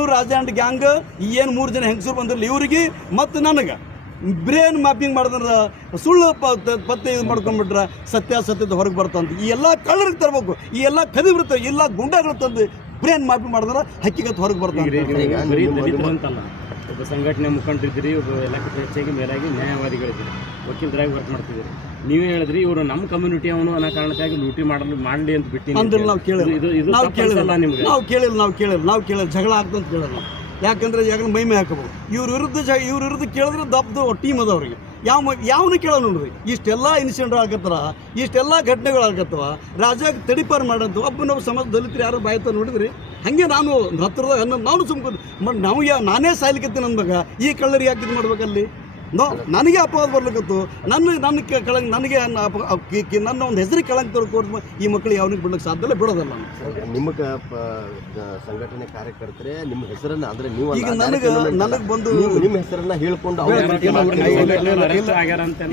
ನಾನು ರಾಜ and gang ಏನು 3 ಜನ ಹೆಂಗಸರು ಬಂದಿರಲಿ ಇವರಿಗೆ ಮತ್ತು ನನಗೆ ಬ್ರೇನ್ ಮ್ಯಾಪಿಂಗ್ ಮಾಡಿದ್ರೆ ಸುಳ್ಳು ಪತ್ತೆ ಇದು ಮಾಡ್ಕೊಂಡ್ಬಿಟ್ರೆ ಸತ್ಯಾಸತ್ಯದ ಹೊರಗೆ ಬರ್ತಂತ. ಈ ಎಲ್ಲ ಕಳ್ಳರಿಗೆ ತರಬೇಕು, ಈ ಎಲ್ಲ ಕದಿಬಿಡ್ತಾರೆ, ಎಲ್ಲ ಗುಂಡಾಗಳು ತಂದು ಬ್ರೇನ್ ಮ್ಯಾಪಿಂಗ್ ಮಾಡಿದ್ರೆ ಹಕ್ಕಿಗತ್ತು ಹೊರಗೆ ಬರ್ತಂತ. ಒಬ್ಬ ಸಂಘಟನೆ ಮುಖಂಡರಿದ್ದೀರಿ, ಒಬ್ಬ ಎಲ್ಲಕ್ಕಿಂತ ಹೆಚ್ಚಾಗಿ ಮೇಲಾಗಿ ನ್ಯಾಯವಾದಿಗಳಿದ್ದೀರಿ, ವಕೀಲರಾಗಿ ವರ್ಕ್ ಮಾಡ್ತಿದ್ದೀರಿ. ನೀವೇ ಹೇಳಿದ್ರಿ ಇವರು ನಮ್ಮ ಕಮ್ಯುನಿಟಿ ಅವನು ಅನ್ನೋ ಕಾರಣಕ್ಕಾಗಿ ಲೂಟಿ ಮಾಡಲಿ ಅಂತ ಬಿಟ್ಟು ಅಂದ್ರೆ ನಾವು ಕೇಳಿಲ್ಲ, ನಾವು ಕೇಳಿಲ್ಲ ಜಗಳ ಆಗ್ತಂತ ಕೇಳಲ್ಲ. ಯಾಕಂದ್ರೆ ಯಾಕಂದ್ರೆ ಮೈಮೆ ಹಾಕಬಹುದು. ಇವ್ರ ವಿರುದ್ಧ ಕೇಳಿದ್ರೆ ದಪ್ಪದು ಟೀಮ್ ಅದ ಅವ್ರಿಗೆ ಯಾವನು ಕೇಳೋಣ ನೋಡ್ರಿ. ಇಷ್ಟೆಲ್ಲ ಇನ್ಸಿಡೆಂಟ್ ಆಗತ್ತಾರ, ಇಷ್ಟೆಲ್ಲ ಘಟನೆಗಳು ಆಗತ್ತವ, ರಾಜ ತಡಿಪಾರು ಮಾಡೋದು ಒಬ್ಬ ಸಮಾಜ ದಲಿತರು ಯಾರು ಬಾಯ್ತ ನೋಡಿದ್ರಿ. ಹಾಗೆ ನಾನು ಹತ್ತಿರದ ನಾನು ಸುಮ್ಕೊಂಡು ನಾವು ನಾನೇ ಸಾಯ್ಲಿಕತ್ತೀನಿ ಅನ್ಬೇಕ, ಈ ಕಳ್ಳರಿಗೆ ಯಾಕೆ ಇದು ಮಾಡ್ಬೇಕಲ್ಲಿ? ನನಗೆ ಅಪವಾದ ಬರ್ಲಿಕ್ಕತ್ತು, ನನಗೆ ನನ್ನ ಒಂದು ಹೆಸರಿಗೆ ಕಳಂಕ ತರ್ಕೊಂಡು ಈ ಮಕ್ಕಳು ಯಾವನಿಗೆ ಬಿಡ್ಲಿಕ್ಕೆ ಸಾಧ್ಯ ಬಿಡೋದಲ್ಲ. ನಿಮಗೆ ಸಂಘಟನೆ ಕಾರ್ಯಕರ್ತರೆ ನಿಮ್ಮ ಹೆಸರನ್ನ ಅಂದ್ರೆ ನೀವು ಈಗ ನನಗೆ ಬಂದು ನಿಮ್ಮ ಹೆಸರನ್ನ ಹೇಳ್ಕೊಂಡು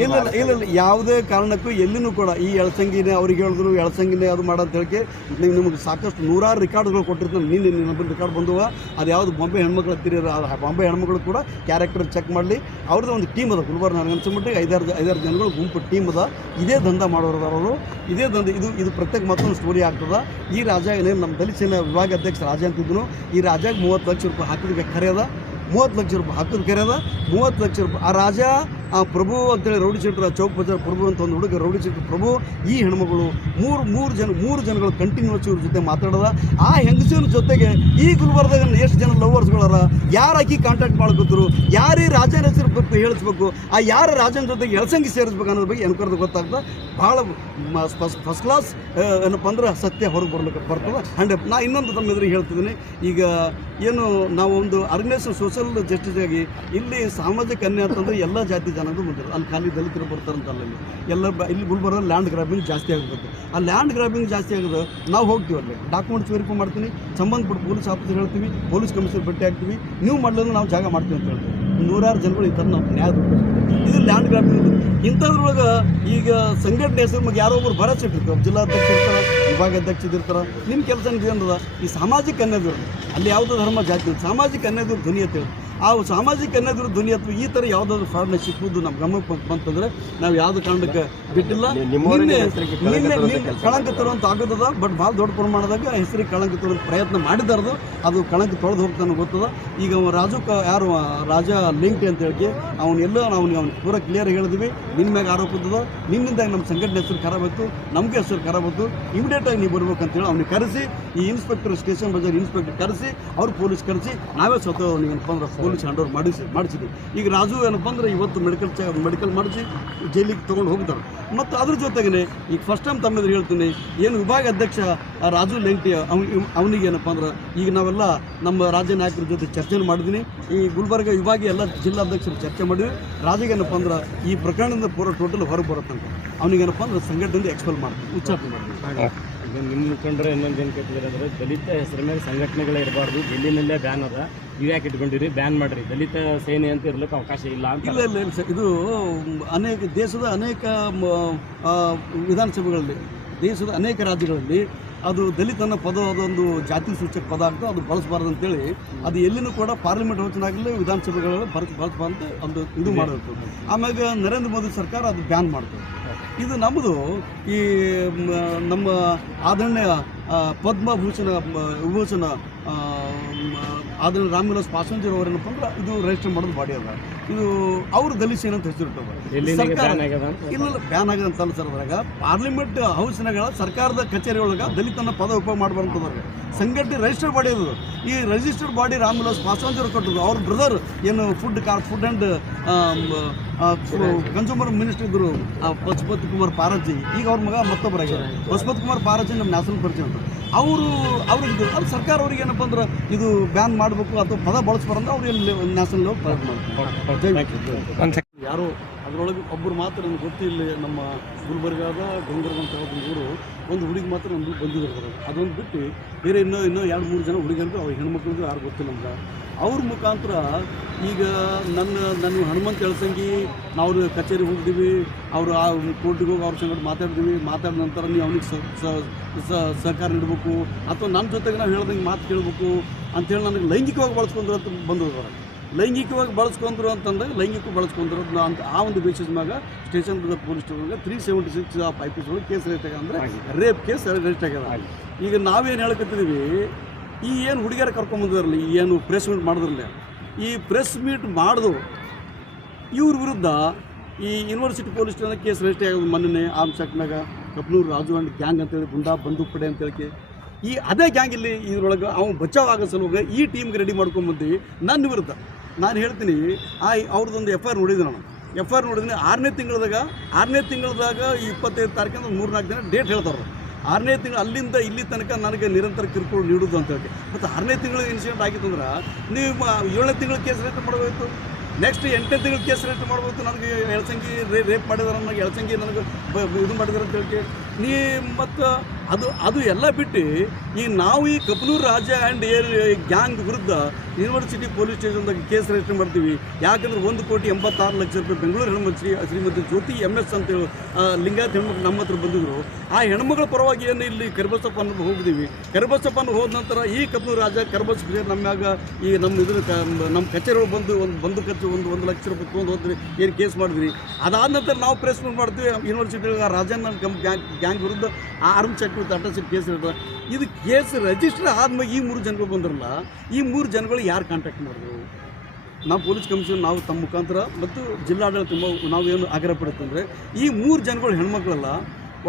ಇಲ್ಲ ಯಾವುದೇ ಕಾರಣಕ್ಕೂ ಎಲ್ಲಿನೂ ಕೂಡ ಈ ಎಳಸಂಗಿನೇ ಅವ್ರಿಗೆ ಹೇಳಿದ್ರು ಎಳಸಂಗಿನೇ ಅದು ಮಾಡಂತ ಹೇಳಿಕೆ ನಿಮ್ಗೆ ಸಾಕಷ್ಟು 100 ರೆಕಾರ್ಡ್ಗಳು ಕೊಟ್ಟಿರ್ತಾರೆ. ನಿನ್ನ ರೆಕಾರ್ಡ್ ಬಂದುವ ಅದು ಯಾವುದು ಬಾಂಬೆ ಹೆಣ್ಮಕ್ಳು ಹತ್ತಿರ ಬಾಂಬೆ ಹೆಣ್ಮಕ್ಳು ಕೂಡ ಕ್ಯಾರೆಕ್ಟರ್ ಚೆಕ್ ಮಾಡಲಿ. ಅವ್ರದ್ದು ಒಂದು ಟೀಮ್ ಅದ ಗುಲ್ಬರ್ಗ. ನನಗೆ ಅನ್ಸಮಟ್ಟಿಗೆ 5-6 ಜನಗಳು ಗುಂಪು ಟೀಮ್ ಅದ. ಇದೇ ದಂಧ ಮಾಡೋರು ಇದೇ ದಂಧ. ಇದು ಪ್ರತ್ಯೇಕ ಮತ್ತೊಂದು ಸ್ಟೋರಿ ಆಗ್ತದ. ಈ ರಾಜ ಏನೇನು ನಮ್ಮ ದಲಿತ ಸೇನಾ ವಿಭಾಗ ಅಧ್ಯಕ್ಷ ರಾಜ ಅಂತಿದ್ದನು, ಈ ರಾಜಾಗೆ 30 ಲಕ್ಷ ರೂಪಾಯಿ ಹಾಕಿದ ಕರೆ ಅದ, 30 ಲಕ್ಷ ರೂಪಾಯಿ ಹಾಕಿದ ಕರೆ ಅದ, 30 ಲಕ್ಷ ರೂಪಾಯಿ. ಆ ರಾಜ ಪ್ರಭು ಅಂತೇಳಿ ರೌಡಿ ಶೆಟ್ರ ಚೌಕ್ ಬಜಾರ್ ಪ್ರಭು ಅಂತ ಒಂದು ಹುಡುಗ ರೌಡಿ ಶೆಟ್ರ ಪ್ರಭು ಈ ಹೆಣ್ಮಗಳು ಮೂರು ಜನಗಳು ಕಂಟಿನ್ಯೂಸ್ ಇವ್ರ ಜೊತೆ ಮಾತಾಡೋದ. ಆ ಹೆಂಗಸಿನ ಜೊತೆಗೆ ಈ ಗುಲ್ಬರ್ದಾಗ ಎಷ್ಟು ಜನ ಲವರ್ಸ್ಗಳಾರ, ಯಾರು ಆಕಿ ಕಾಂಟ್ಯಾಕ್ಟ್ ಮಾಡ್ಕೊತರು, ಯಾರು ಈ ರಾಜನ ಹೆಸರು ಬಗ್ಗೆ ಹೇಳಿಸ್ಬೇಕು, ಆ ಯಾರು ರಾಜನ ಜೊತೆಗೆ ಎಳಸಂಗಿ ಸೇರಿಸ್ಬೇಕು ಅನ್ನೋದ್ರ ಬಗ್ಗೆ ಎನ್ಕರ್ದು ಗೊತ್ತಾಗ್ತದೆ. ಭಾಳ ಫಸ್ಟ್ ಕ್ಲಾಸ್ ಏನಪ್ಪ ಅಂದ್ರೆ ಸತ್ಯ ಹೊರಗೆ ಬರ್ತದೆ 100%. ನಾ ಇನ್ನೊಂದು ತಮ್ಮ ಎದುರಿಗೆ ಹೇಳ್ತಿದ್ದೀನಿ. ಈಗ ಏನು ನಾವು ಒಂದು ಆರ್ಗನೈಸೇಷನ್ ಸೋಷಲ್ ಜಸ್ಟಿಸ್ ಆಗಿ ಇಲ್ಲಿ ಸಾಮಾಜಿಕ ಅನ್ಯಾಯ ಅಂತಂದರೆ ಎಲ್ಲ ಜಾತಿ ಜನಗಳು ಬಂದಿರೋದು. ಅಲ್ಲಿ ಖಾಲಿ ದಲಿತರು ಬರ್ತಾರಂತಲ್ಲ, ಇಲ್ಲಿ ಗುಲ್ಬರ್ಗ ಲ್ಯಾಂಡ್ ಗ್ರಾಬಿಂಗ್ ಜಾಸ್ತಿ ಆಗುತ್ತೆ. ಆ ಲ್ಯಾಂಡ್ ಗ್ರಾಬಿಂಗ್ ಜಾಸ್ತಿ ಆಗೋದು ನಾವು ಹೋಗ್ತೀವಿ, ಅಲ್ಲಿ ಡಾಕ್ಯುಮೆಂಟ್ಸ್ ವೆರಿಫೈ ಮಾಡ್ತೀನಿ, ಸಂಬಂಧಪಟ್ಟ ಪೊಲೀಸ್ ಆಫೀಸರ್ ಹೇಳ್ತೀವಿ, ಪೊಲೀಸ್ ಕಮಿಷನರ್ ಭೇಟಿ ಆಗ್ತೀವಿ, ನೀವು ಮಾಡಲಿಲ್ಲ ನಾವು ಜಾಗ ಮಾಡ್ತೀವಿ ಅಂತ ಹೇಳ್ತೀವಿ. 100 ಜನಗಳು ಈ ಥರ ನಾವು ನ್ಯಾಯ ಇದು ಲ್ಯಾಂಡ್ ಗ್ರಾಬಿಂಗ್. ಇಂಥದ್ರೊಳಗೆ ಈಗ ಸಂಘಟನೆ ಹೆಸರು ಬಗ್ಗೆ ಯಾರೋ ಒಬ್ಬರು ಭರವಸೆ ಇಟ್ಟಿರ್ತಾರೆ, ಜಿಲ್ಲಾಧ್ಯಕ್ಷ ಇರ್ತಾರೆ, ವಿಭಾಗಾಧ್ಯಕ್ಷ ಇರ್ತಾರೆ. ನಿಮ್ಮ ಕೆಲಸ ಏನದ ಈ ಸಾಮಾಜಿಕ ಅನ್ಯಾಯ, ಅಲ್ಲಿ ಯಾವುದೋ ಧರ್ಮ ಜಾತಿ ಸಾಮಾಜಿಕ ಅನ್ಯಾಯದ ಧ್ವನಿ ಅಂತ ಹೇಳಿ ಆ ಸಾಮಾಜಿಕ ಅನ್ಯಾಯದ ಧ್ವನಿ ಅಥವಾ ಈ ಥರ ಯಾವುದಾದ್ರು ಫ್ರಾಡ್ನ ಸಿಕ್ಕುವುದು ನಮ್ಮ ಗಮನಕ್ಕೆ ಬಂತಂದ್ರೆ ನಾವು ಯಾವುದೇ ಕಾರಣಕ್ಕೆ ಬಿಟ್ಟಿಲ್ಲ. ನಿನ್ನೆ ಕಳಂಕ ತರುವಂತ ಆಗೋದದ, ಬಟ್ ಭಾಳ ದೊಡ್ಡ ಪ್ರಮಾಣದಾಗ ಹೆಸರಿಗೆ ಕಳಂಕ ತರುವಂಥ ಪ್ರಯತ್ನ ಮಾಡಿದಾರದು, ಅದು ಕಳಂಕ ತೊಳೆದು ಹೋಗ್ತಾನೆ ಗೊತ್ತದ. ಈಗ ರಾಜು ಯಾರು ರಾಜ ಲಿಂಕ್ ಅಂತ ಹೇಳಿ ಅವ್ನು ಪೂರ ಕ್ಲಿಯರ್ ಹೇಳಿದ್ವಿ, ನಿನ್ನ ಮ್ಯಾಗ ಆರೋಪ ಇದ್ದದ, ನಿನ್ನಿಂದ ನಮ್ಮ ಸಂಘಟನೆ ಹೆಸರು ಖರಾಬ್ ಆಯಿತು, ನಮಗೆ ಹೆಸರು ಖರಾಬ್ ಆಯಿತು, ಇಮಿಡಿಯೇಟಾಗಿ ನೀವು ಬರ್ಬೇಕಂತೇಳಿ ಅವ್ನಿಗೆ ಕರೆಸಿ, ಈ ಇನ್ಸ್ಪೆಕ್ಟರ್ ಸ್ಟೇಷನ್ ಬಜಾರ್ ಇನ್ಸ್ಪೆಕ್ಟರ್ ಕರೆಸಿ ಅವ್ರು ಪೊಲೀಸ್ ಕರೆಸಿ ನಾವೇ ಸ್ವತಃ ಅವ್ನಿಗೆ ಏನಪ್ಪ ಅಂದ್ರೆ ಪೊಲೀಸ್ ಹ್ಯಾಂಡ್ ಓವರ್ ಮಾಡಿಸಿದ್ವಿ. ಈಗ ರಾಜು ಏನಪ್ಪ ಅಂದ್ರೆ ಇವತ್ತು ಮೆಡಿಕಲ್ ಮಾಡಿಸಿ ಜೈಲಿಗೆ ತೊಗೊಂಡು ಹೋಗ್ತಾರೆ. ಮತ್ತು ಅದ್ರ ಜೊತೆಗೇ ಈಗ ಫಸ್ಟ್ ಟೈಮ್ ತಮ್ಮೆದುರು ಹೇಳ್ತೀನಿ, ಏನು ವಿಭಾಗ ಅಧ್ಯಕ್ಷ ರಾಜು ಲೆಂಟಿ ಅವನಿಗೆ ಏನಪ್ಪ ಅಂದ್ರೆ ಈಗ ನಾವೆಲ್ಲ ನಮ್ಮ ರಾಜ್ಯ ನಾಯಕರ ಜೊತೆ ಚರ್ಚೆ ಮಾಡಿದ್ದೀನಿ. ಈ ಗುಲ್ಬರ್ಗ ವಿಭಾಗ ಎಲ್ಲ ಜಿಲ್ಲಾಧ್ಯಕ್ಷರು ಚರ್ಚೆ ಮಾಡಿದ್ವಿ. ರಾಜಿಗೇನಪ್ಪ ಅಂದ್ರೆ ಈ ಪ್ರಕರಣದಿಂದ ಪೂರ ಟೋಟಲ್ ಹೊರಗೆ ಬರುತ್ತಂತ ಅವನಿಗೇನಪ್ಪ ಅಂದ್ರೆ ಸಂಘಟನೆಯಿಂದ ಎಕ್ಸ್ಪೆಲ್ ಮಾಡ್ತೀವಿ, ಉಚ್ಚಾಟನೆ ಮಾಡ್ತೀವಿ. ಈಗ ನಿಮ್ಮ ಮುಖಂಡರು ಇನ್ನೊಂದು ಏನು ಕೇಳ್ತಿದ್ದಾರೆ ಅಂದರೆ ದಲಿತ ಹೆಸರ ಮೇಲೆ ಸಂಘಟನೆಗಳೇ ಇರಬಾರ್ದು, ಡೆಲ್ಲಿನಲ್ಲೇ ಬ್ಯಾನ್ ಅದ, ನೀವು ಯಾಕೆ ಇಟ್ಕೊಂಡಿರಿ, ಬ್ಯಾನ್ ಮಾಡಿರಿ, ದಲಿತ ಸೇನೆ ಅಂತ ಇರಲಿಕ್ಕೆ ಅವಕಾಶ ಇಲ್ಲ ಅಂತ. ಇಲ್ಲ ಸರ್, ಇದು ದೇಶದ ಅನೇಕ ವಿಧಾನಸಭೆಗಳಲ್ಲಿ, ದೇಶದ ಅನೇಕ ರಾಜ್ಯಗಳಲ್ಲಿ ಅದು ದಲಿತ ಅನ್ನೋ ಪದ ಅದೊಂದು ಜಾತಿ ಸೂಚಕ ಪದ ಆಗ್ತದೆ, ಅದು ಬಳಸಬಾರ್ದು ಅಂತೇಳಿ ಅದು ಎಲ್ಲಿನೂ ಕೂಡ ಪಾರ್ಲಿಮೆಂಟ್ ವಚನಾಗಲಿ ವಿಧಾನಸಭೆಗಳಲ್ಲಿ ಬಳಸಬಾರ್ದು ಒಂದು ಇದು ಮಾಡಿರ್ತದೆ. ಆಮ್ಯಾಗ ನರೇಂದ್ರ ಮೋದಿ ಸರ್ಕಾರ ಅದು ಬ್ಯಾನ್ ಮಾಡ್ತದೆ. ಇದು ನಮ್ಮದು ಈ ನಮ್ಮ ಆದರಣೀಯ ಪದ್ಮಭೂಷಣ ವಿಭೂಷಣ ಆದರಣೀಯ ರಾಮವಿಲಾಸ್ ಪಾಸ್ವಾನ್ ಅವರೇನಪ್ಪ ಅಂದ್ರೆ ಇದು ರಿಜಿಸ್ಟರ್ ಮಾಡೋದು ಬಾಡಿ ಅದ. ಇದು ಅವರು ದಲಿತ ಸೇನೆ ಅಂತ ಹೆಸರಿಟ್ಟವ ಸರ್ಕಾರ. ಇಲ್ಲ ಬ್ಯಾನ್ ಆಗಿದೆ ಅಂತಲ್ಲ ಸರ್, ಅದ್ರಾಗ ಪಾರ್ಲಿಮೆಂಟ್ ಹೌಸ್ನಾಗ ಸರ್ಕಾರದ ಕಚೇರಿ ಒಳಗೆ ದಲಿತನ ಪದ ಉಪಯೋಗ ಮಾಡಬಾರ್ದಂತದ್ರಾಗ ಸಂಘಟನೆ ರಿಜಿಸ್ಟರ್ಡ್ ಬಾಡಿ ಅದು. ಈ ರಿಜಿಸ್ಟರ್ಡ್ ಬಾಡಿ ರಾಮವಿಲಾಸ್ ಪಾಸ್ವಾನ್ ಕೊಟ್ಟರು. ಅವ್ರ ಬ್ರದರ್ ಏನು ಫುಡ್ ಆ್ಯಂಡ್ ಕನ್ಸ್ಯೂಮರ್ ಮಿನಿಸ್ಟರ್ ಇದ್ದರು ಪಶುಪತಿ ಕುಮಾರ್ ಪಾರಾಜಿ, ಈಗ ಅವ್ರ ಮಗ ಮತ್ತೊಬ್ಬರಾಗ್ಯಾರ ಪಶುಪತಿ ಕುಮಾರ್ ಪಾರಾಜಿ, ನಮ್ಮ ನ್ಯಾಷನಲ್ ಪರಿಚಯ ಅಂತ ಅವ್ರಿಗೆ ಅದು ಸರ್ಕಾರ ಅವ್ರಿಗೆ ಏನಪ್ಪ ಅಂದ್ರೆ ಇದು ಬ್ಯಾನ್ ಮಾಡಬೇಕು ಅಥವಾ ಪದ ಬಳಸಬಾರಂದ್ರೆ ಅವ್ರು ನ್ಯಾಷನಲ್ ಲೆವೆಲ್ ಪ್ರಯತ್ನ ಮಾಡ್ತಾರೆ. ಯಾರು ಅದರೊಳಗೆ ಒಬ್ಬರು ಮಾತ್ರ ನನಗೆ ಗೊತ್ತಿಲ್ಲ, ನಮ್ಮ ಗುಲ್ಬರ್ಗಾದ ಗಂಗರ್ಗ ಅಂತ ಹೇಳಿದ ಊರು ಒಂದು ಹುಡುಗಿ ಮಾತ್ರ ನಮ್ಗೆ ಬಂದಿದ್ದಾರೆ. ಅದೊಂದು ಬಿಟ್ಟು ಬೇರೆ ಇನ್ನೂ 2-3 ಜನ ಹುಡುಗರಿಗೂ ಅವ್ರ ಹೆಣ್ಮಕ್ಳಿಗೂ ಯಾರು ಗೊತ್ತಿಲ್ಲ ನಮ್ಗೆ. ಅವ್ರ ಮುಖಾಂತರ ಈಗ ನನ್ನ ಹನುಮಂತ ಎಳಸಂಗಿ ನಾವು ಕಚೇರಿ ಹೋಗಿದ್ದೀವಿ, ಅವರು ಆ ಕೋರ್ಟಿಗೆ ಹೋಗಿ ಅವ್ರ ಸಂಗಡ ಮಾತಾಡಿದ ನಂತರ ನೀವು ಅವ್ನಿಗೆ ಸಹಕಾರ ನೀಡಬೇಕು ಅಥವಾ ನನ್ನ ಜೊತೆಗೆ ನಾವು ಹೇಳ್ದಂಗೆ ಮಾತು ಕೇಳಬೇಕು ಅಂಥೇಳಿ ನನಗೆ ಲೈಂಗಿಕವಾಗಿ ಬಳಸ್ಕೊಂಡ್ರು ಅಂತ ಬಂದಿದ್ದಾರೆ. ಲೈಂಗಿಕವಾಗಿ ಬಳಸ್ಕೊಂಡ್ರು ಅಂತಂದಾಗ ಲೈಂಗಿಕ ಬಳಸ್ಕೊಂಡ್ರು ಅಂತ ಆ ಒಂದು ಬೇಸಿಸ್ ಮ್ಯಾಗ ಸ್ಟೇಷನ್ ಪೊಲೀಸ್ ಸ್ಟೇಷನ್ಗೆ 376 ಆಫ್ IPC ಒಳಗೆ ಕೇಸ್ ರಿಜಿಸ್ಟರ್ ಆಗ್ಯದ, ಅಂದರೆ ರೇಪ್ ಕೇಸ್ ರಿಜಿಸ್ಟರ್ ಆಗ್ಯದ. ಈಗ ನಾವೇನು ಹೇಳಕತ್ತಿದ್ದೀವಿ, ಈ ಏನು ಹುಡುಗಿಯರ ಕರ್ಕೊಂಬಂದಿರಲಿ, ಏನು ಪ್ರೆಸ್ ಮೀಟ್ ಮಾಡಿದ್ರಲ್ಲ, ಈ ಪ್ರೆಸ್ ಮೀಟ್ ಮಾಡಿದ್ರು ಇವ್ರ ವಿರುದ್ಧ ಈ university police station case register ಆಗೋದು ಮೊನ್ನೆ ಆರ್ಮ್ಸ್ ಆ್ಯಕ್ಟ್ನಾಗ ಕಪ್ನೂರು ರಾಜು ಅಂಡ್ ಗ್ಯಾಂಗ್ ಅಂತೇಳಿ ಗುಂಡಾ ಬಂದೂಕ್ ಪಡೆ ಅಂತೇಳಿ ಈ ಅದೇ ಗ್ಯಾಂಗ್ ಇಲ್ಲಿ ಇದ್ರೊಳಗೆ ಅವ್ನು ಬಚಾವ್ ಆಗೋ ಸಲುವಾಗಿ ಈ ಟೀಮ್ಗೆ ರೆಡಿ ಮಾಡ್ಕೊಂಬಂದು ನನ್ನ ವಿರುದ್ಧ ನಾನು ಹೇಳ್ತೀನಿ. ಅವ್ರದ್ದೊಂದು FIR ನೋಡಿದ್ದೆ ನಾನು. FIR ನೋಡಿದ್ದೀನಿ 6ನೇ ತಿಂಗಳದಾಗ 25 ತಾರೀಕಿಂದ 3-4 ದಿನ ಡೇಟ್ ಹೇಳ್ತಾರೆ. 6ನೇ ತಿಂಗಳು ಅಲ್ಲಿಂದ ಇಲ್ಲಿ ತನಕ ನನಗೆ ನಿರಂತರ ಕಿರುಕುಳ ನೀಡೋದು ಅಂತ ಹೇಳಿ. ಮತ್ತು 6ನೇ ತಿಂಗಳು ಇನ್ಸಿಡೆಂಟ್ ಆಗಿತ್ತು ಅಂದ್ರೆ ನೀವು 7ನೇ ತಿಂಗಳು ಕೇಸ್ ರಿಜಿಸ್ಟರ್ ಮಾಡಬೇಕು, ನೆಕ್ಸ್ಟ್ 8ನೇ ತಿಂಗಳು ಕೇಸ್ ರಿಜಿಸ್ಟರ್ ಮಾಡ್ಬೋದು. ನನಗೆ ಎಳಸಂಗಿ ರೇಪ್ ಮಾಡಿದಾರೆ, ನನಗೆ ಎಳಸಂಗಿ ನನಗೆ ಇದು ಮಾಡಿದಾರೆ ಅಂತ ಹೇಳಿ ನೀ ಮತ್ತು ಅದು ಎಲ್ಲ ಬಿಟ್ಟು ಈಗ ನಾವು ಈ ಕಪ್ನೂರು ರಾಜ ಆ್ಯಂಡ್ ಗ್ಯಾಂಗ್ ವಿರುದ್ಧ ಯೂನಿವರ್ಸಿಟಿ ಪೊಲೀಸ್ ಸ್ಟೇಷನ್ದಾಗ ಕೇಸ್ ರಿಜಿಸ್ಟರ್ ಮಾಡ್ತೀವಿ. ಯಾಕಂದ್ರೆ 1,86,00,000 ಬೆಂಗಳೂರು ಹೆಣ್ಮಕ್ಳು ಶ್ರೀಮತಿ ಜ್ಯೋತಿ MS ಅಂತೇಳಿ ಲಿಂಗಾಯತ್ ಹೆಣ್ಮಕ್ಳು ನಮ್ಮ ಹತ್ರ ಬಂದಿದ್ರು. ಆ ಹೆಣ್ಮಕ್ಳ ಪರವಾಗಿ ಏನು ಇಲ್ಲಿ ಕರಿಬಸಪ್ಪ ಅನ್ನೋದು ಹೋಗಿದ್ದೀವಿ. ಕರಿಬಸಪ್ಪ ಅನ್ನೋ ಹೋದ ನಂತರ ಈ ಕಪ್ನೂರು ರಾಜ ಕರಿಬಸಪ್ಪ ನಮ್ಯಾಗ ಈ ನಮ್ಮ ಕಚೇರಿ ಬಂದು ಒಂದು ಖರ್ಚು 1 ಲಕ್ಷ ರೂಪಾಯಿ ತೊಗೊಂಡು ಹೋದ್ರಿ, ಏನು ಕೇಸ್ ಮಾಡಿದ್ರಿ. ಅದಾದ ನಂತರ ನಾವು ಪ್ರೆಸ್ ಮೀಟ್ ಮಾಡ್ತೀವಿ. ಯೂನಿವರ್ಸಿಟಿ ರಾಜನ್ ಗ್ಯಾಂಗ್ ವಿರುದ್ಧ arms act with attached case ಇರ್ತದೆ. ಇದು ಕೇಸ್ ರಿಜಿಸ್ಟರ್ ಆದ್ಮೇಲೆ ಈ 3 ಜನಗಳು ಬಂದ್ರಲ್ಲ, ಈ 3 ಜನಗಳು ಯಾರು ಕಾಂಟ್ಯಾಕ್ಟ್ ಮಾಡಿದ್ರು? ನಾವು ಪೊಲೀಸ್ ಕಮಿಷನ್ ನಾವು ತಮ್ಮ ಮುಖಾಂತರ ಮತ್ತು ಜಿಲ್ಲಾಡಳಿತ ನಾವೇನು ಆಗ್ರಹ ಪಡುತ್ತಂದರೆ, ಈ 3 ಜನಗಳು ಹೆಣ್ಮಕ್ಳಲ್ಲ.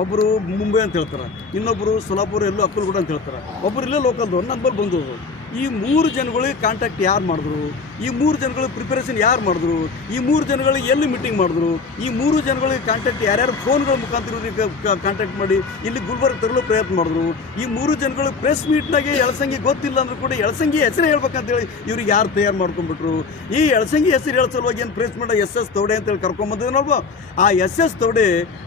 ಒಬ್ಬರು ಮುಂಬೈ ಅಂತ ಹೇಳ್ತಾರೆ, ಇನ್ನೊಬ್ಬರು ಸೊಲಾಪುರ ಎಲ್ಲೋ ಅಕ್ಕಲ್ಗೂಡ ಅಂತ ಹೇಳ್ತಾರೆ, ಒಬ್ಬರು ಇಲ್ಲೇ ಲೋಕಲ್ದವ್ರು ನಂಬಲ್ಲಿ ಬಂದವರು. ಈ 3 ಜನಗಳಿಗೆ ಕಾಂಟ್ಯಾಕ್ಟ್ ಯಾರು ಮಾಡಿದ್ರು? ಈ 3 ಜನಗಳಿಗೆ ಪ್ರಿಪರೇಷನ್ ಯಾರು ಮಾಡಿದ್ರು? ಈ 3 ಜನಗಳಿಗೆ ಎಲ್ಲಿ ಮೀಟಿಂಗ್ ಮಾಡಿದ್ರು? ಈ 3 ಜನಗಳಿಗೆ ಕಾಂಟ್ಯಾಕ್ಟ್ ಯಾರ್ಯಾರು ಫೋನ್ಗಳ ಮುಖಾಂತರ ಇವ್ರಿಗೆ ಕಾಂಟ್ಯಾಕ್ಟ್ ಮಾಡಿ ಇಲ್ಲಿ ಗುಲ್ಬರ್ಗ ತರಲು ಪ್ರಯತ್ನ ಮಾಡಿದ್ರು? ಈ 3 ಜನಗಳು ಪ್ರೆಸ್ ಮೀಟ್ನಾಗೆ ಎಳಸಂಗಿ ಗೊತ್ತಿಲ್ಲ ಅಂದ್ರೂ ಕೂಡ ಎಳಸಂಗಿ ಹೆಸರು ಹೇಳ್ಬೇಕಂತೇಳಿ ಇವ್ರಿಗೆ ಯಾರು ತಯಾರು ಮಾಡ್ಕೊಂಡ್ಬಿಟ್ರು? ಈ ಎಳಸಂಗಿ ಹೆಸರು ಹೇಳೋ ಸಲುವಾಗಿ ಏನು ಪ್ರೆಸ್ ಮೀಟ್ SS ತೌಡೆ ಅಂತೇಳಿ ಕರ್ಕೊಂಬಂದಿದ್ದೆ ನಾವು. ಆ SS ತೌಡೆ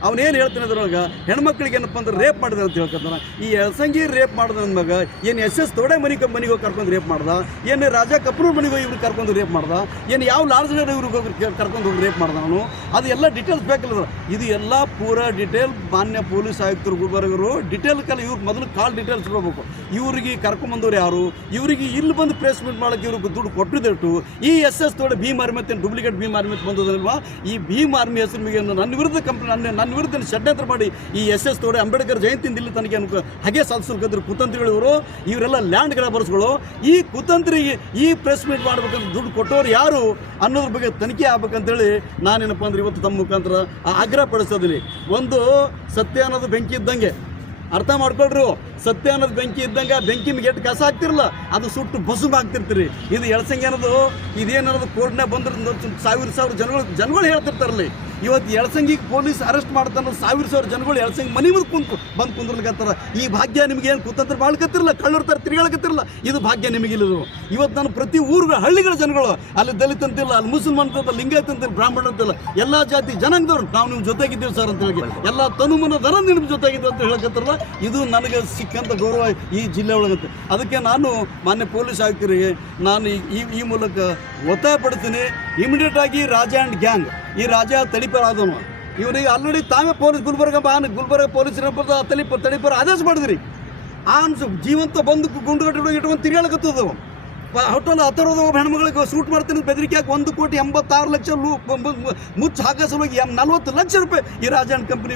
ಅವನೇನು ಹೇಳ್ತಾನೆ ಅದ್ರೊಳಗೆ ಹೆಣ್ಮಕ್ಳಿಗೆ ಏನಪ್ಪ ಅಂದ್ರೆ ರೇಪ್ ಮಾಡಿದ್ರೆ ಅಂತ ಹೇಳ್ಕೊತಾನೆ. ಈ ಎಳಸಂಗಿ ರೇಪ್ ಮಾಡಿದ ಅಂದಾಗ ಏನು SS ತೌಡೆ ಮನೆಗೆ ಹೋಗಿ ಕರ್ಕೊಂಡು ರೇಪ್ ಮಾಡ್ದ? ಏನು ರಾಜ ಕಪ್ನೂರು ಮನೆಗೆ ಹೋಗಿ ಇವ್ರಿಗೆ ಕರ್ಕೊಂಡು ರೇಪ್ ಮಾಡ್ದ? ಏನು ಯಾವ ಲಾಡ್ಜ್ನಾಗ ಇವ್ರಿಗೆ ಹೋಗಿ ಕರ್ಕೊಂಡು ಹೋಗಿ ರೇಪ್ ಮಾಡ್ದ? ನಾನು ಅದು ಎಲ್ಲ ಡೀಟೇಲ್ಸ್ ಬೇಕಿಲ್ಲ. ಇದು ಎಲ್ಲ ಪೂರ ಡೀಟೇಲ್ ಮಾನ್ಯ ಪೊಲೀಸ್ ಆಯುಕ್ತರು ಗುಲ್ಬರ್ಗರು ಡೀಟೇಲ್ ಇವ್ರು ಮೊದಲು ಕಾಲ್ ಡೀಟೇಲ್ಸ್ ಕೊಡಬೇಕು. ಇವ್ರಿಗೆ ಕರ್ಕೊಂಬಂದವ್ರು ಯಾರು, ಇವರಿಗೆ ಇಲ್ಲಿ ಬಂದು ಪ್ರೆಸ್ ಮೀಟ್ ಮಾಡೋಕ್ಕೆ ಇವ್ರಿಗೆ ದುಡ್ಡು ಕೊಟ್ಟಿದ್ದಟ್ಟು ಈ SS ತೋಡೆ ಭೀಮ್ ಆರ್ಮಿ ಅಂತ ಡೂಪ್ಲಿಕೇಟ್ ಭೀಮ್ ಆರ್ಮಿ ಅಂತ ಬಂದದಲ್ವಾ? ಈ ಭೀಮ್ ಆರ್ಮಿ ಹೆಸರು ಮೇಲೆ ನನ್ನ ವಿರುದ್ಧ ನನ್ನ ವಿರುದ್ಧ ಷಡ್ಯಂತ್ರ ಮಾಡಿ ಈ SS ತೋಡೆ ಅಂಬೇಡ್ಕರ್ ಜಯಂತಿಯಿಂದ ಇಲ್ಲಿ ತನಕ ಹಾಗೆ ಸಾಧಿಸಲ್ಕಂದ್ರೆ ಕುತಂತ್ರಿಗಳು ಇವರೆಲ್ಲ ಲ್ಯಾಂಡ್ ಗ್ರಾಬರ್ಸ್ಗಳು. ಈ ಕುತಂತ್ರಿಗೆ ಈ ಪ್ರೆಸ್ ಮೀಟ್ ಮಾಡ್ಬೇಕಂತ ದುಡ್ಡು ಕೊಟ್ಟವ್ರು ಯಾರು ಅನ್ನೋದ್ರ ಬಗ್ಗೆ ತನಿಖೆ ಆಗ್ಬೇಕಂತೇಳಿ ನಾನೇನಪ್ಪ ಅಂದ್ರೆ ಇವತ್ತು ತಮ್ಮ ಮುಖಾಂತರ ಆಗ್ರಹ ಪಡಿಸೋದಿಲ್ಲ. ಒಂದು ಸತ್ಯ ಅನ್ನೋದು ಬೆಂಕಿ ಇದ್ದಂಗೆ, ಅರ್ಥ ಮಾಡ್ಕೊಳ್ರಿ. ಸತ್ಯ ಅನ್ನೋದು ಬೆಂಕಿ ಇದ್ದಂಗೆ, ಬೆಂಕಿ ನಿಮಗೆ ಎಷ್ಟು ಕಸ ಆಗ್ತಿರಲ್ಲ ಅದು ಸುಟ್ಟು ಬಸುಮ್ ಆಗ್ತಿರ್ತೀರಿ. ಇದು ಎಳಸಂಗಿ ಅನ್ನೋದು ಇದೇನನ್ನೋದು ಕೋರ್ಟ್ನಾಗ ಬಂದ್ರೆ ಸಾವಿರ ಜನಗಳು ಹೇಳ್ತಿರ್ತಾರಲ್ಲಿ. ಇವತ್ತು ಎಳಸಂಗಿಗೆ ಪೊಲೀಸ್ ಅರೆಸ್ಟ್ ಮಾಡ್ತಾನೆ, ಸಾವಿರ ಜನಗಳು ಎಳಸಂಗಿ ಮನೆ ಮುಂದೆ ಬಂದು ಕುಂದ್ರಲಿಕತ್ತಾರ. ಈ ಭಾಗ್ಯ ನಿಮಗೆ ಏನು ಕುತಂತ್ರ ಮಾಡ್ಕತ್ತಿರಲ್ಲ, ಕಳ್ಳರ್ತಾರೆ ತಿರುಗಾಳಕತ್ತಿರಲ್ಲ, ಇದು ಭಾಗ್ಯ ನಿಮಗಿಲ್ಲದು. ಇವತ್ತು ನಾನು ಪ್ರತಿ ಊರುಗಳ ಹಳ್ಳಿಗಳ ಜನಗಳು, ಅಲ್ಲಿ ದಲಿತ ಅಂತಿಲ್ಲ, ಅಲ್ಲಿ ಮುಸಲ್ಮಾನ್ ಅಂತ, ಲಿಂಗಾಯತ ಅಂತಿಲ್ಲ, ಬ್ರಾಹ್ಮಣ ಅಂತಿಲ್ಲ, ಎಲ್ಲ ಜಾತಿ ಜನಾಂಗದವ್ರು ನಾವು ನಿಮ್ಮ ಜೊತೆಗಿದ್ದೀವಿ ಸರ್ ಅಂತ ಹೇಳಿ, ಎಲ್ಲ ತನುಮನ ದರ ನಿಮ್ಮ ಜೊತೆಗಿದ್ದೀವಿ ಅಂತ ಹೇಳಕತ್ತಿರಲ್ಲ. ಇದು ನನಗೆ ಸಿಕ್ಕಂಥ ಗೌರವ ಈ ಜಿಲ್ಲೆ ಒಳಗಂತೆ. ಅದಕ್ಕೆ ನಾನು ಮಾನ್ಯ ಪೊಲೀಸ್ ಆಯುಕ್ತರಿಗೆ ನಾನು ಈ ಮೂಲಕ ಒತ್ತಾಯ ಪಡ್ತೀನಿ, ಇಮಿಡಿಯೇಟ್ ಆಗಿ ರಾಜ ಆ್ಯಂಡ್ ಗ್ಯಾಂಗ್, ಈ ರಾಜ ತಡಿಪೇರ್ ಆದವನು, ಇವನಿಗೆ ಆಲ್ರೆಡಿ ತಾವೇ ಪೊಲೀಸ್ ಗುಲ್ಬರ್ಗ ಪೊಲೀಸರ ತಡಿಪೇರ್ ಆದೇಶ ಮಾಡಿದ್ರಿ. ಆ ಜೀವಂತ ಬಂದು ಗುಂಡುಗಟ್ಟು ಇಟ್ಕೊಂಡು ತಿರುಗಾಳಕತ್ತದ. ಹೋಟೆಲ್ ಹತ್ತಿರದ ಹೆಣ್ಮಗಳಿಗೆ ಸೂಟ್ ಮಾಡ್ತೀನಿ ಬೆದರಿಕೆ ಹಾಕಿ 1,86,00,000 ಮುಚ್ಚು ಹಾಕೋ ಸಲುವಾಗಿ 40 ಲಕ್ಷ ರೂಪಾಯಿ ಈ ರಾಜ ಆ್ಯಂಡ್ ಕಂಪ್ನಿ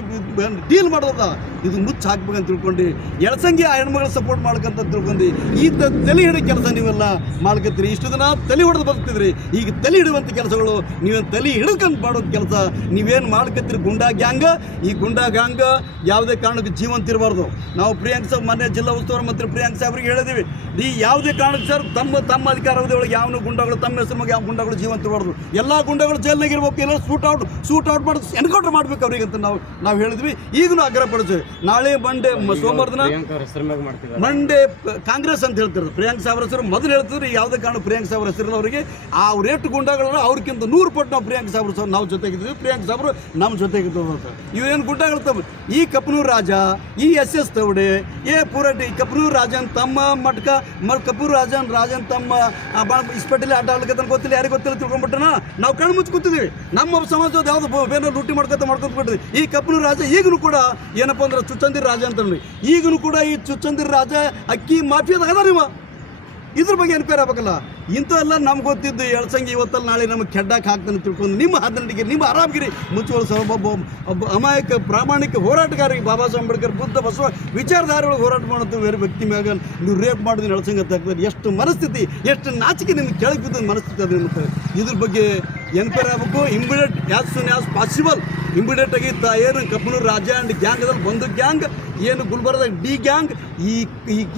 ಡೀಲ್ ಮಾಡೋದ. ಇದು ಮುಚ್ಚು ಹಾಕ್ಬೇಕಂತ ತಿಳ್ಕೊಂಡು ಎಳಸಂಗಿ ಆ ಹೆಣ್ಮಗಳ ಸಪೋರ್ಟ್ ಮಾಡ್ಕಂತ ತಿಳ್ಕೊಂಡು ಈ ತಲೆ ಹಿಡೋ ಕೆಲಸ ನೀವೆಲ್ಲ ಮಾಡ್ಕತ್ತೀರಿ. ಇಷ್ಟು ದಿನ ತಲೆ ಹೊಡೆದು ಬದುಕ್ತಿದ್ರಿ, ಈಗ ತಲೆ ಹಿಡುವಂಥ ಕೆಲಸಗಳು ನೀವೇನು ತಲೆ ಹಿಡ್ಕೊಂಡು ಮಾಡೋದು ಕೆಲಸ ನೀವೇನು ಮಾಡ್ಕತ್ತೀರಿ. ಗುಂಡಾ ಗ್ಯಾಂಗ್, ಈ ಗುಂಡಾ ಗ್ಯಾಂಗ್ ಯಾವುದೇ ಕಾರಣಕ್ಕೆ ಜೀವಂತ ಇರಬಾರ್ದು. ನಾವು ಪ್ರಿಯಾಂಕ್ ಸಾಬ್ ಮಾನ್ಯ ಜಿಲ್ಲಾ ಉಸ್ತುವಾರಿ ಮಂತ್ರಿ ಪ್ರಿಯಾಂಕ್ ಸಾಬ್ರಿಗೆ ಹೇಳಿದ್ದೀವಿ, ಈ ಯಾವುದೇ ಕಾರಣಕ್ಕೆ ಸರ್ ತಮ್ಮ ತಮ್ಮ ಅಧಿಕಾರ ಅವಧಿ ಒಳಗೆ ಯಾವನು ಗುಂಡಗಳು ತಮ್ಮ ಹೆಸರು ಬಗ್ಗೆ ಯಾವ ಗುಂಡಗಳು ಜೀವಂತ ಇರಬಾರ್ದು, ಎಲ್ಲ ಗುಂಡಗಳು ಜೈಲ್ನಾಗ ಇರ್ಬೇಕು, ಎಲ್ಲ ಶೂಟ್ ಔಟ್ ಮಾಡಿ ಎನ್ಕೌಂಟರ್ ಮಾಡ್ಬೇಕು ಅವ್ರಿಗೆ ಅಂತ ನಾವು ಹೇಳಿದ್ವಿ. ಈಗಲೂ ಆಗ್ರಹ ಪಡಿಸ್ತೀವಿ. ನಾಳೆ ಮಂಡೇ ಸೋಮವಾರ ದಿನ ಮಂಡೇ ಕಾಂಗ್ರೆಸ್ ಅಂತ ಹೇಳ್ತಾರೆ. ಪ್ರಿಯಾಂಕ್ ಸಾವ್ರ ಹೆಸರು ಮೊದಲು ಹೇಳ್ತಿದ್ರು, ಯಾವುದೇ ಕಾರಣ ಪ್ರಿಯಾಂಕ್ ಸಾವ್ರ ಹೆಸರಿಲ್ಲ ಅವರಿಗೆ. ಆ ರೇಟ್ ಗುಂಡಾಗಳನ್ನ ಅವ್ರಿಗಿಂತ 100 ಪಟ್ಟು ನಾವು ಪ್ರಿಯಾಂಕ್ ಸಾವ್ರ ನಾವು ಜೊತೆಗಿದ್ವಿ, ಪ್ರಿಯಾಂಕ್ ಸಾವ್ರು ನಮ್ಮ ಜೊತೆಗಿದ್ದು ಅಂತ. ಇವೇನು ಗುಂಡಾಗಳು ಈ ಕಪ್ಪನೂರು ರಾಜ, ಈ SS ತವಡೆ, ಪೂರಟಿ ಕಪ್ಪನೂರು ರಾಜನ್ ತಮ್ಮ ಮಟ್ಕ ಕಪ್ಪೂರು ರಾಜನ್ ತಮ್ಮ ಇಸ್ಪೆಟಲ್ಲಿ ಆಟ ಆಡ್ಲಿಕ್ಕೆ ಗೊತ್ತಿಲ್ಲ, ಯಾರಿಗೆ ಗೊತ್ತಿಲ್ಲ ತಿಳ್ಕೊಂಡ್ಬಿಟ್ಟನ ನಾವು ಕಣ್ಣು ಮುಚ್ಚಿ ಕೂತಿದ್ದೀವಿ. ನಮ್ಮ ಸಮಾಜದ ಯಾವ್ದು ಬೇರೆ ಲೂಟಿ ಮಾಡ್ಕೊತಿದ್ದೀವಿ. ಈ ಕಪ್ಪನೂರು ರಾಜ ಈಗಲೂ ಕೂಡ ಏನಪ್ಪ ಅಂದ್ರೆ ಚುಚ್ಚಂದಿರ ರಾಜ ಅಂತಂದ್ರಿ, ಈಗಲೂ ಕೂಡ ಈ ಚುಚ್ಚಂದಿರ ರಾಜ ಅಕ್ಕಿ ಮಾಫಿಯಾದಾಗ ಅದ ನೀವು ಇದ್ರ ಬಗ್ಗೆ ಎನ್ಕ್ವೈರಿ ಆಗ್ಬೇಕಲ್ಲ. ಇಂಥವೆಲ್ಲ ನಮ್ಗೆ ಗೊತ್ತಿದ್ದು ಎಳ್ಸಂಗಿ ಇವತ್ತಲ್ಲಿ ನಾಳೆ ನಮಗೆ ಕೆಡ್ಡಕ್ಕೆ ಹಾಕ್ತಾನೆ ತಿಳ್ಕೊಂಡು ನಿಮ್ಮ ಹದಿನೆಂಟಿಗೆ ನಿಮ್ಮ ಆರಾಮಗಿರಿ ಮುಚ್ಚುವಳು ಸಹ ಒಬ್ಬ ಅಮಾಯಕ ಪ್ರಾಮಾಣಿಕ ಹೋರಾಟಗಾರರಿಗೆ ಬಾಬಾ ಸಾಹೇಬ್ ಅಂಬೇಡ್ಕರ್ ಬುದ್ಧ ಬಸವ ವಿಚಾರಧಾರೆಗಳು ಹೋರಾಟ ಮಾಡೋದು ಬೇರೆ ವ್ಯಕ್ತಿ ಮ್ಯಾಗ ನೀವು ರೇಪ್ ಮಾಡಿದ್ರೆ ಎಳ್ಸಂಗಿ ಆಗ್ತದೆ. ಎಷ್ಟು ಮನಸ್ಥಿತಿ, ಎಷ್ಟು ನಾಚಿಕೆ ನಿಮ್ಗೆ ಕೆಳಗೆ ಬಿದ್ದ ಮನಸ್ಥಿತಿ ಅದು ನಿಮಗೆ. ಇದ್ರ ಬಗ್ಗೆ ಎನ್ಕ್ವೈರಿ ಆಗಬೇಕು. Immediate as soon as possible ಇಮಿಡಿಯೇಟಾಗಿ ಏನು ಕಪ್ಪನೂರು ರಾಜ ಆ್ಯಂಡ್ ಗ್ಯಾಂಗದಲ್ಲಿ ಒಂದು ಗ್ಯಾಂಗ್, ಏನು ಗುಲ್ಬರ್ಗದ ಡಿ ಗ್ಯಾಂಗ್,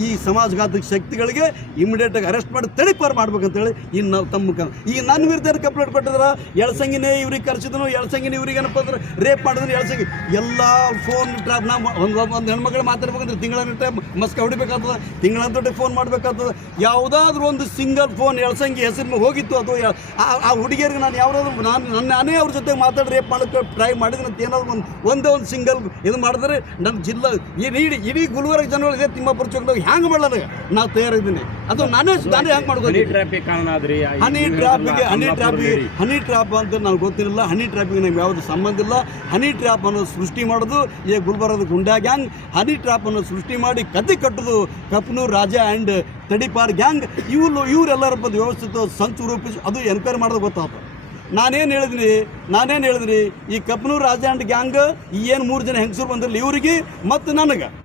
ಈ ಸಮಾಜಘಾತಕ ಶಕ್ತಿಗಳಿಗೆ ಇಮಿಡಿಯೇಟಾಗಿ ಅರೆಸ್ಟ್ ಮಾಡಿ ತಡಿಪಾರು ಮಾಡ್ಬೇಕಂತೇಳಿ ಇನ್ನು ನಾವು ತಮ್ಮ ಈಗ ನನ್ನ ವಿರುದ್ಧ ಕಂಪ್ಲೇಂಟ್ ಕೊಟ್ಟಿದ್ರೆ ಎಳ್ಸಂಗಿನೇ ಇವ್ರಿಗೆ ಕರೆಸಿದನು, ಎಳ್ಸಂಗಿನ ಇವ್ರಿಗೆ ಏನಪ್ಪ ಅಂದ್ರೆ ರೇಪ್ ಮಾಡಿದ್ರು ಎಳ್ಸಂಗಿ ಎಲ್ಲ ಫೋನ್ ಟ್ರಾಪ್. ನಾವು ಒಂದು ಹೆಣ್ಮಕ್ಳು ಮಾತಾಡ್ಬೇಕಂದ್ರೆ ತಿಂಗಳ ಮಸ್ಕ ಹೊಡಿಬೇಕಾಗ್ತದೆ, ತಿಂಗಳಂತೊಟ್ಟೆ ಫೋನ್ ಮಾಡಬೇಕಾಗ್ತದೆ. ಯಾವುದಾದ್ರೂ ಒಂದು ಸಿಂಗಲ್ ಫೋನ್ ಎಳ್ಸಂಗಿ ಹೆಸರಿನ ಹೋಗಿತ್ತು, ಅದು ಆ ಹುಡುಗಿಯರಿಗೆ ನಾನು ಯಾವುದಾದ್ರು ನಾನೇ ಅವ್ರ ಜೊತೆ ಮಾತಾಡಿ ರೇಪ್ ಮಾಡೋಕ್ಕೆ ಟ್ರೈ ಮಾಡಿದ್ರೆ ಅಂತ ಏನಾದ್ರು ಒಂದೇ ಒಂದು ಸಿಂಗಲ್ ಇದು ಮಾಡಿದ್ರೆ ನಮ್ಮ ಜಿಲ್ಲಾ ಇಡೀ ಗುಲ್ಬರ್ಗ ಜನಗಳು ಇದೇ ತಿಮ್ಮಾಪುರ ಚೌಕದಾಗ ಹ್ಯಾಂಗೆ ಮಾಡೋದು ನಾವು ತಯಾರಿದ್ದೀನಿ. ಅದು ನಾನೇ ಹ್ಯಾಂಗೆ ಮಾಡ್ಬೋದು. ಹನಿ ಟ್ರಾಪ್ ಅಂತ ನಾವು ಗೊತ್ತಿರಲಿಲ್ಲ. ಹನಿ ಟ್ರಾಪಿಗೆ ನಮ್ಗೆ ಯಾವುದು ಸಂಬಂಧ ಇಲ್ಲ. ಹನಿ ಟ್ರಾಪ್ ಅನ್ನೋದು ಸೃಷ್ಟಿ ಮಾಡೋದು ಈ ಗುಲ್ಬರ್ಗದ ಗುಂಡಾ ಗ್ಯಾಂಗ್. ಹನಿ ಟ್ರಾಪ್ ಅನ್ನೋದು ಸೃಷ್ಟಿ ಮಾಡಿ ಕದ್ದಿ ಕಟ್ಟೋದು ಕಪ್ಪನೂರು ರಾಜ ಆ್ಯಂಡ್ ತಡಿಪಾರ್ ಗ್ಯಾಂಗ್. ಇವರೆಲ್ಲರ ಬಂದು ವ್ಯವಸ್ಥಿತ ಸಂಚು ರೂಪಿಸಿ ಅದು ಎನ್ಕ್ವೈರಿ ಮಾಡೋದು ಗೊತ್ತಾಗ್ತದೆ. ನಾನೇನು ಹೇಳಿದ್ರಿ ಈ ಕಪ್ಪನೂರು ರಾಜ ಆ್ಯಂಡ್ ಗ್ಯಾಂಗ್ ಏನು 3 ಜನ ಹೆಂಗಸರು ಬಂದಿರಲಿ ಇವರಿಗೆ ಮತ್ತು ನನಗೆ